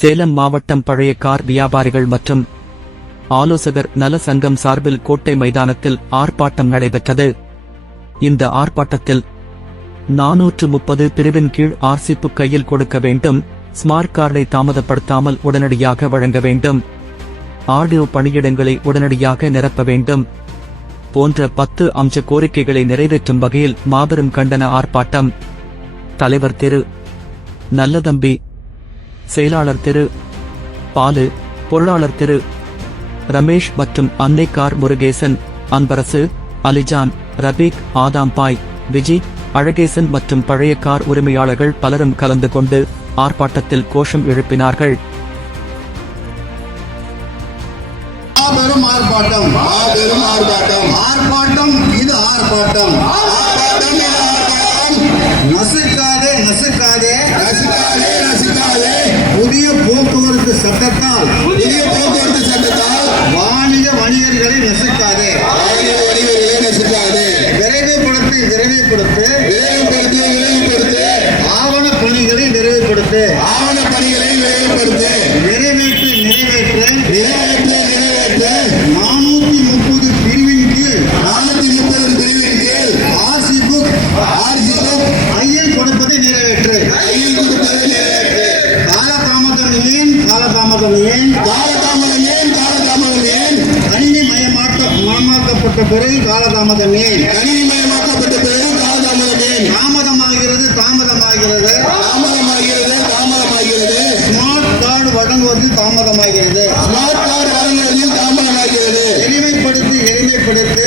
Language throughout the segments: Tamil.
சேலம் மாவட்டம் பழைய கார் வியாபாரிகள் மற்றும் ஆலோசகர் நல சங்கம் சார்பில் கோட்டை மைதானத்தில் ஆர்ப்பாட்டம் நடைபெற்றது. இந்த ஆர்ப்பாட்டத்தில் நானூற்று முப்பது பிரிவின் கீழ் ஆர்சிப்பு கையில் கொடுக்க வேண்டும் ஸ்மார்ட் கார்டை தாமதப்படுத்தாமல் உடனடியாக வழங்க வேண்டும் ஆடியோ பணியிடங்களை உடனடியாக நிரப்ப வேண்டும் போன்ற பத்து அம்ச கோரிக்கைகளை நிறைவேற்றும் வகையில் மாபெரும் கண்டன ஆர்ப்பாட்டம். தலைவர் திரு நல்லதம்பி செயலாளர் திரு. பாலு பொருளாளர் திரு. ரமேஷ் மற்றும் அன்னை கார் முருகேசன் அன்பரசு அலிஜான் ரபீக் ஆதாம்பாய் விஜி அழகேசன் மற்றும் பழைய கார் உரிமையாளர்கள் பலரும் கலந்து கொண்டு ஆர்ப்பாட்டத்தில் கோஷம் எழுப்பினார்கள். மாபெரும் ஆர்ப்பாட்டம் மாபெரும் ஆர்ப்பாட்டம். ஆர்ப்பாட்டம் இது ஆர்ப்பாட்டம். ஆர்ப்பாட்டம் இது ஆர்ப்பாட்டம். சட்டத்தால் புதிய போக்குவரத்து சட்டத்தால் வாணிக வணிகர்களை நசுக்காதே. வாணிக வணிகர்களை நசுக்காதே. விரைவுபடுத்து விரைவுபடுத்து விரைவுபடுத்து விரைவுபடுத்து. ஆவண பணிகளை நிறைவுபடுத்து ஆவண பணிகளை நிறைவுபடுத்து ஏன் காலதாமதம் ஏன் காலதாமதம் ஏன்? கணினி மயமாக்க மயமாக்கப்பட்ட பிறகு காலதாமதம் ஏன்? கணினி மயமாக்கப்பட்ட பிறகு காலதாமதம் ஏன்? தாமதமாகிறது தாமதமாகிறது. தாமதமாகிறது தாமதமாகிறது. ஸ்மார்ட் கார்டு வழங்குவது தாமதமாகிறது. ஸ்மார்ட் கார்டு வழங்குவதில் தாமதமாகிறது. எளிமைப்படுத்து எளிமைப்படுத்து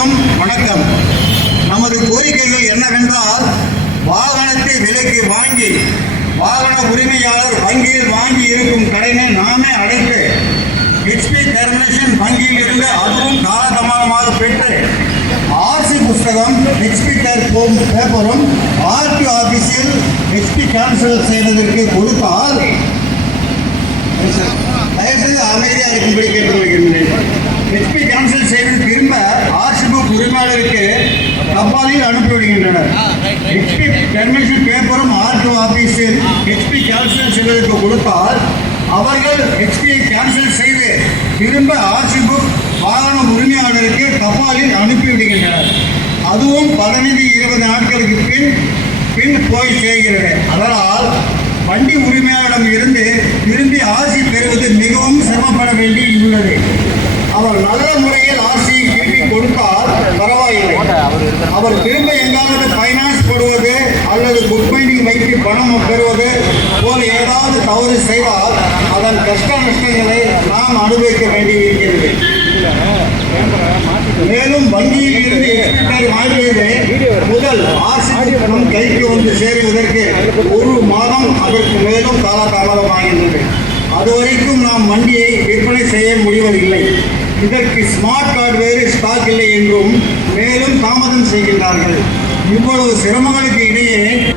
ஆர்ப்பாட்டம் வணக்கம். நமது கோரிக்கைகள் என்னவென்றால் வாகனத்தை விலைக்கு வாங்கி வாகன உரிமையாளர் வங்கியில் வாங்கி இருக்கும் கடனை நாமே அடைத்து ஹெச்பி டெர்மினேஷன் வங்கியில் இருந்து அதுவும் காலதாமதமாக பெற்று ஆர்சி புஸ்தகம் ஹெச்பி பேப்பரும் ஆர்டி ஆபீஸில் ஹெச்பி கேன்சல் செய்ததற்கு கொடுத்தால் தயவுசெய்து அமைதியாக இருக்கும்படி கேட்டுக்கொள்கின்றேன் ஹெச்பி டெர்மினேஷன் பேப்பரும் ஆர்டிஓ ஆபீஸில் ஹெச்பி கேன்சல் செய்வதற்கு கொடுத்தால் அவர்கள் ஹெச்பியை கேன்சல் செய்து திரும்ப ஆர்சி புக் வாகன உரிமையாளருக்கு தபாலில் அனுப்பிவிடுகின்றனர். அதுவும் பதினைந்து இருபது நாட்களுக்கு பின் பின் போய் சேர்கிறது. அதனால் வண்டி உரிமையாளரிடம் இருந்து திரும்பி ஆசி பெறுவது மிகவும் சிரமப்பட வேண்டி உள்ளது அவர் நல்ல முறையில் ஆசி அவர் திரும்ப எங்காவது ஃபைனான்ஸ் போடுவது அல்லது புக் பைண்டிங் வைத்து பணம் பெறுவது போல ஏதாவது தவறு செய்தால் அதன் கஷ்ட நஷ்டங்களை நாம் அனுபவிக்க வேண்டியிருக்கிறது. மேலும் வங்கியில் இருந்து எக்ஸ்பெக்டர் வாங்கியது முதல் ஆசிரியர் பணம் கைக்கு வந்து சேருவதற்கு ஒரு மாதம் அதற்கு மேலும் காலதாமதமாகின்றது. அதுவரைக்கும் நாம் வண்டியை விற்பனை செய்ய முடிவதில்லை. இதற்கு ஸ்மார்ட் கார்டு வேறு ஸ்டாக் இல்லை என்றும் மேலும் தாமதம் செய்கின்றார்கள். இவ்வளவு சிரமங்களுக்கு இடையே